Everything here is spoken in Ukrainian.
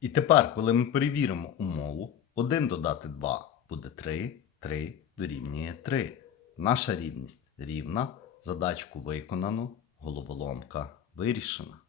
І тепер, коли ми перевіримо умову, 1 додати 2 буде 3, 3 дорівнює 3. Наша рівність рівна. Задачку виконано, головоломка вирішена.